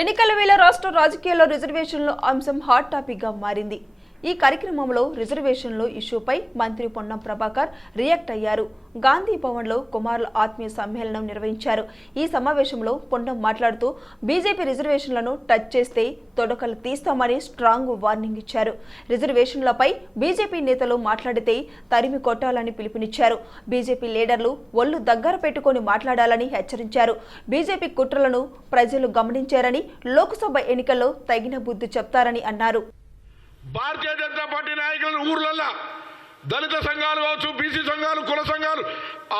ఎన్నికల వేళ రాష్ట్ర రాజకీయాల్లో రిజర్వేషన్ల అంశం హాట్ టాపిక్గా మారింది. ఈ కార్యక్రమంలో రిజర్వేషన్లు ఇష్యూపై మంత్రి పొన్నం ప్రభాకర్ రియాక్ట్ అయ్యారు. గాంధీ భవన్లో కుమారుల ఆత్మీయ సమ్మేళనం నిర్వహించారు. ఈ సమావేశంలో పొన్నం మాట్లాడుతూ బీజేపీ రిజర్వేషన్లను టచ్ చేస్తే తొడకలు తీస్తామని స్ట్రాంగ్ వార్నింగ్ ఇచ్చారు. రిజర్వేషన్లపై బీజేపీ నేతలు మాట్లాడితే తరిమి కొట్టాలని పిలుపునిచ్చారు. బీజేపీ లీడర్లు ఒళ్ళు దగ్గర పెట్టుకొని మాట్లాడాలని హెచ్చరించారు. బీజేపీ కుట్రలను ప్రజలు గమనించారని లోక్సభ ఎన్నికల్లో తగిన బుద్ధి చెప్తారని అన్నారు. భారతీయ జనతా పార్టీ నాయకులను ఊర్లల్లా దళిత సంఘాలు కావచ్చు బీసీ సంఘాలు కుల సంఘాలు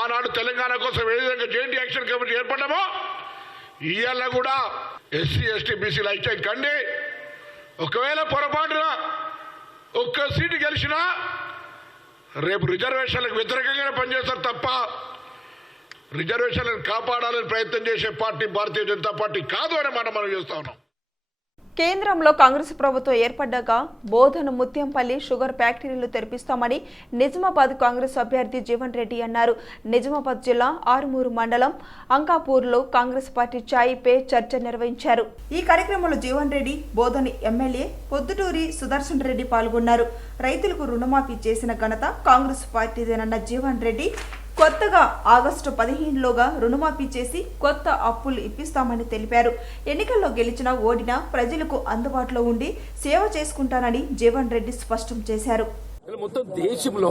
ఆనాడు తెలంగాణ కోసం ఏ విధంగా జేఎన్టీ యాక్షన్ కమిటీ ఏర్పడ్డామో ఇవాళ కూడా ఎస్సీ ఎస్టీ బీసీలు అయితే కండి. ఒకవేళ పొరపాటున ఒక్క సీటు గెలిచినా రేపు రిజర్వేషన్లకు వ్యతిరేకంగానే పనిచేస్తారు తప్ప రిజర్వేషన్లను కాపాడాలని ప్రయత్నం చేసే పార్టీ భారతీయ జనతా పార్టీ కాదు అని మనం మనం చేస్తా ఉన్నాం. కేంద్రంలో కాంగ్రెస్ ప్రభుత్వం ఏర్పడ్డాక బోధన ముత్యంపల్లి షుగర్ ఫ్యాక్టరీలు తెరిపిస్తామని నిజామాబాద్ కాంగ్రెస్ అభ్యర్థి జీవన్ రెడ్డి అన్నారు. నిజామాబాద్ జిల్లా ఆరుమూరు మండలం అంకాపూర్లో కాంగ్రెస్ పార్టీ ఛాయిపై చర్చ నిర్వహించారు. ఈ కార్యక్రమంలో జీవన్ రెడ్డి బోధని ఎమ్మెల్యే పొద్దుటూరి సుదర్శన్ రెడ్డి పాల్గొన్నారు. రైతులకు రుణమాఫీ చేసిన ఘనత కాంగ్రెస్ పార్టీదేనన్న జీవన్ రెడ్డి కొత్తగా ఆగస్టు పదిహేనులోగా రుణమాఫీ చేసి కొత్త అప్పులు ఇప్పిస్తామని తెలిపారు. ఎన్నికల్లో గెలిచినా ఓడినా ప్రజలకు అందుబాటులో ఉండి సేవ చేసుకుంటానని జీవన్ రెడ్డి స్పష్టం చేశారు. మొత్తం దేశంలో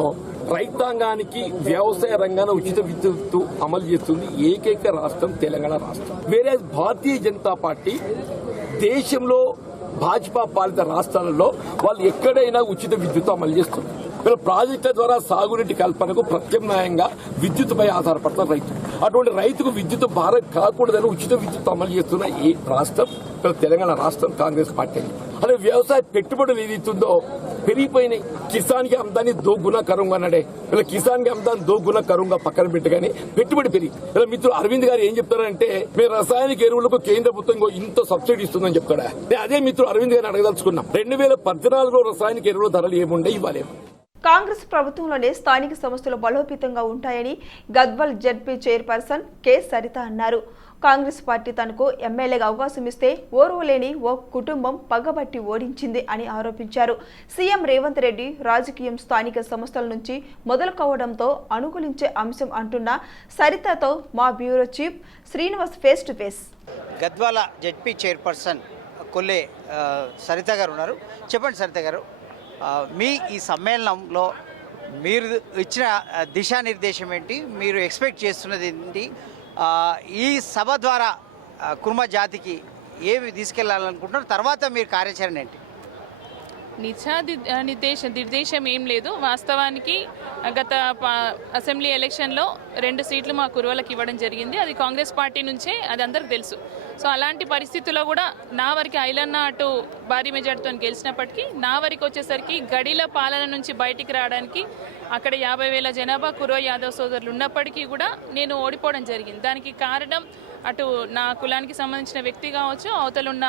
రైతాంగానికి వ్యవసాయ రంగాన్ని ఉచిత విద్యుత్ అమలు చేస్తుంది ఏకైక రాష్ట్రం తెలంగాణ రాష్ట్రం. వేరే భారతీయ జనతా పార్టీ దేశంలో భాజపా పాలిత రాష్ట్రాలలో వాళ్ళు ఎక్కడైనా ఉచిత విద్యుత్ అమలు చేస్తుంది వీళ్ళ ప్రాజెక్టుల ద్వారా సాగునీటి కల్పనకు ప్రత్యామ్నాయంగా విద్యుత్పై ఆధారపడతారు రైతు అటువంటి రైతుకు విద్యుత్ భారం కాకూడదని ఉచిత విద్యుత్ అమలు చేస్తున్న ఈ రాష్ట్రం తెలంగాణ రాష్ట్రం కాంగ్రెస్ పార్టీ అదే వ్యవసాయ పెట్టుబడులు ఏదైతుందో పెరిగిపోయినాయి కిసాన్కి అమ్దాన్ని దో గుణ కరుంగా అన్నాడే ఇలా కిసాన్కి అమ్దాన్ని దో గుణ కరుంగా పక్కన పెట్టగానే పెట్టుబడి పెరిగి. ఇలా మిత్రుడు అరవింద్ గారు ఏం చెప్తారంటే మీరు రసాయనిక ఎరువులకు కేంద్ర ప్రభుత్వం ఇంత సబ్సిడీ ఇస్తుందని చెప్తాడా? నేను అదే మిత్రుడు అరవింద్ గారిని అడగదలుచుకున్నాం. రెండు వేల పద్నాలుగులో రసాయనిక ఎరువుల ధరలు ఏముండే ఇవ్వలేము. కాంగ్రెస్ ప్రభుత్వంలోనే స్థానిక సంస్థలు బలోపేతంగా ఉంటాయని Gadwal ZP chairperson K. Saritha అన్నారు. కాంగ్రెస్ పార్టీ తనకు ఎమ్మెల్యేగా అవకాశం ఇస్తే ఓర్వలేని ఓ కుటుంబం పగబట్టి ఓడించింది అని ఆరోపించారు. సీఎం రేవంత్ రెడ్డి రాజకీయం స్థానిక సంస్థల నుంచి మొదలుకోవడంతో అనుకూలించే అంశం అంటున్న సరితతో మా bureau chief Srinivas face to face. Gadwal ZP chairperson Kolle Saritha గారు ఉన్నారు. చెప్పండి సరిత గారు. మీ ఈ సమ్మేళనంలో మీరు ఇచ్చిన దిశానిర్దేశం ఏంటి? మీరు ఎక్స్పెక్ట్ చేస్తున్నది ఏంటి? ఈ సభ ద్వారా కుర్మ జాతికి ఏమి తీసుకెళ్ళాలనుకుంటున్నారు? తర్వాత మీరు కార్యాచరణ ఏంటి? నిశా నిర్దేశ నిర్దేశం ఏం లేదు. వాస్తవానికి గత అసెంబ్లీ ఎలక్షన్లో రెండు సీట్లు మా కురువలకు ఇవ్వడం జరిగింది. అది కాంగ్రెస్ పార్టీ నుంచే అది అందరికి తెలుసు. సో అలాంటి పరిస్థితుల్లో కూడా నా వరకు ఐలన్న అటు భారీ మెజార్టీతో గెలిచినప్పటికీ నా వరకు వచ్చేసరికి గడిల పాలన నుంచి బయటికి రావడానికి అక్కడ యాభై వేల జనాభా కురవ యాదవ్ సోదరులు ఉన్నప్పటికీ కూడా నేను ఓడిపోవడం జరిగింది. దానికి కారణం అటు నా కులానికి సంబంధించిన వ్యక్తి కావచ్చు అవతలున్న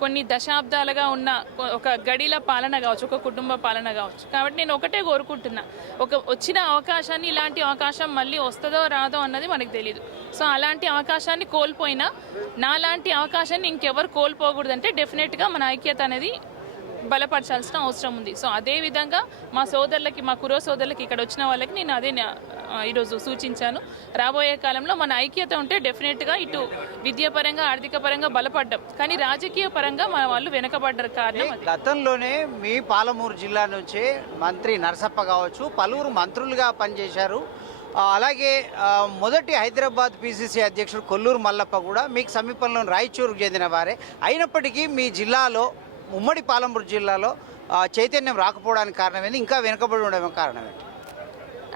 కొన్ని దశాబ్దాలుగా ఉన్న ఒక గడిల పాలన కావచ్చు ఒక కుటుంబ పాలన కావచ్చు. కాబట్టి నేను ఒకటే కోరుకుంటున్నా. ఒక వచ్చిన అవకాశాన్ని ఇలాంటి అవకాశం మళ్ళీ వస్తుందో రాదో అన్నది మనకు తెలియదు సో అలాంటి అవకాశాన్ని కోల్పోయినా నాలాంటి అవకాశాన్ని ఇంకెవరు కోల్పోకూడదంటే డెఫినెట్గా మన ఐక్యత అనేది బలపరచాల్సిన అవసరం ఉంది. సో అదే విధంగా మా సోదరులకి మా కురో సోదరులకి ఇక్కడ వచ్చిన వాళ్ళకి నేను అదే నా- ఈరోజు సూచించాను. రాబోయే కాలంలో మన ఐక్యత ఉంటే డెఫినెట్గా ఇటు విద్యాపరంగా ఆర్థిక పరంగా బలపడ్డం. కానీ రాజకీయ పరంగా మన వాళ్ళు వెనకబడ్డారు కారణం గతంలోనే మీ పాలమూరు జిల్లా నుంచే మంత్రి నరసప్ప కావచ్చు పలువురు మంత్రులుగా పనిచేశారు. అలాగే మొదటి హైదరాబాద్ పిసిసి అధ్యక్షుడు కొల్లూరు మల్లప్ప కూడా మీకు సమీపంలోని రాయచూరుకు చెందిన వారే. అయినప్పటికీ మీ జిల్లాలో ఉమ్మడి పాలమూరు జిల్లాలో చైతన్యం రాకపోవడానికి కారణమేంటి ఇంకా వెనుకబడి ఉండడం కారణమేంటి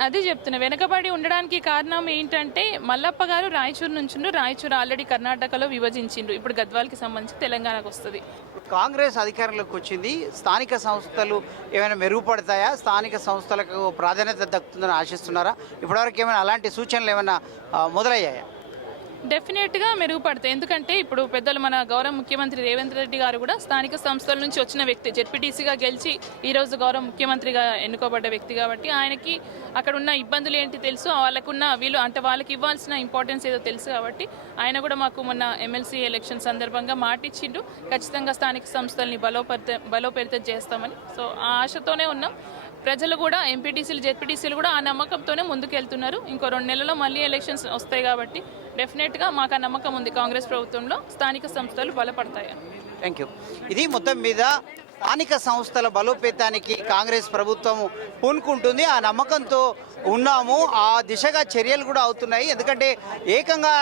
అదే చెప్తున్నా వెనకబడి ఉండడానికి కారణం ఏంటంటే మల్లప్ప గారు రాయచూరు నుంచిండు రాయచూరు ఆల్రెడీ కర్ణాటకలో విభజించిండ్రు. ఇప్పుడు గద్వాలకి సంబంధించి తెలంగాణకు వస్తుంది. కాంగ్రెస్ అధికారంలోకి వచ్చింది స్థానిక సంస్థలు ఏమైనా మెరుగుపడతాయా? స్థానిక సంస్థలకు ప్రాధాన్యత దక్కుతుందని ఆశిస్తున్నారా? ఇప్పటివరకు ఏమైనా అలాంటి సూచనలు ఏమైనా మొదలయ్యాయా? డెఫినెట్గా మెరుగుపడతాయి. ఎందుకంటే ఇప్పుడు పెద్దలు మన గౌరవ ముఖ్యమంత్రి రేవంత్ రెడ్డి గారు కూడా స్థానిక సంస్థల నుంచి వచ్చిన వ్యక్తి జెడ్పీటీసీగా గెలిచి ఈరోజు గౌరవ ముఖ్యమంత్రిగా ఎన్నుకోబడ్డ వ్యక్తి కాబట్టి ఆయనకి అక్కడ ఉన్న ఇబ్బందులు ఏంటి తెలుసు? వాళ్ళకున్న వీళ్ళు అంటే వాళ్ళకి ఇవ్వాల్సిన ఇంపార్టెన్స్ ఏదో తెలుసు కాబట్టి ఆయన కూడా మాకు మొన్న ఎమ్మెల్సీ ఎలక్షన్ సందర్భంగా మాటిచ్చిండు. ఖచ్చితంగా స్థానిక సంస్థల్ని బలోపరిత బలోపేరితం చేస్తామని. సో ఆ ఆశతోనే ఉన్నాం. ప్రజలు కూడా ఎంపీటీసీలు జెడ్పీటీసీలు కూడా ఆ నమ్మకంతోనే ముందుకెళ్తున్నారు. ఇంకో రెండు నెలల్లో మళ్ళీ ఎలక్షన్స్ వస్తాయి కాబట్టి డెఫినెట్గా మాకు ఆ నమ్మకం ఉంది కాంగ్రెస్ ప్రభుత్వంలో. స్థానిక సంస్థలు బలపడతాయి. థ్యాంక్ యూ ఇది మొత్తం మీద స్థానిక సంస్థల బలోపేతానికి కాంగ్రెస్ ప్రభుత్వం పూనుకుంటుంది. ఆ నమ్మకంతో ఉన్నాము. ఆ దిశగా చర్యలు కూడా అవుతున్నాయి. ఎందుకంటే ఏకంగా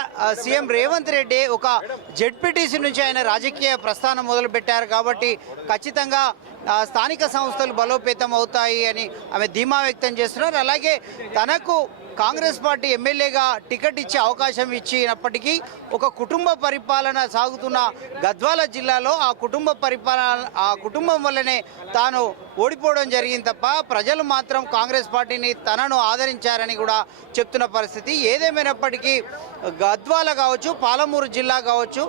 సీఎం రేవంత్ రెడ్డి ఒక జెడ్పీటీసీ నుంచి ఆయన రాజకీయ ప్రస్థానం మొదలుపెట్టారు కాబట్టి ఖచ్చితంగా స్థానిక సంస్థలు బలోపేతం అవుతాయి అని ఆమె ధీమా వ్యక్తం చేస్తున్నారు. అలాగే తనకు కాంగ్రెస్ పార్టీ ఎమ్మెల్యేగా టికెట్ ఇచ్చే అవకాశం ఇచ్చినప్పటికీ ఒక కుటుంబ పరిపాలన సాగుతున్న గద్వాల జిల్లాలో ఆ కుటుంబ పరిపాలన ఆ కుటుంబం వల్లనే తాను ఓడిపోవడం జరిగింది తప్ప ప్రజలు మాత్రం కాంగ్రెస్ పార్టీని తనను ఆదరించారని కూడా చెప్తున్న పరిస్థితి. ఏదేమైనప్పటికీ గద్వాల కావచ్చు పాలమూరు జిల్లా కావచ్చు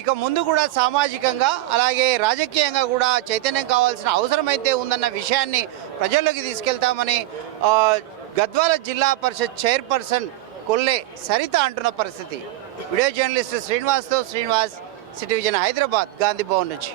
ఇక ముందు కూడా సామాజికంగా అలాగే రాజకీయంగా కూడా చైతన్యం కావాల్సిన అవసరం అయితే ఉందన్న విషయాన్ని ప్రజల్లోకి తీసుకెళ్తామని గద్వాల జిల్లా పరిషత్ చైర్పర్సన్ కొల్లే సరిత అంటున్న పరిస్థితి. వీడియో జర్నలిస్ట్ శ్రీనివాస్తో శ్రీనివాస్ సిటివిజన్ హైదరాబాద్ గాంధీ భవన్ నుంచి.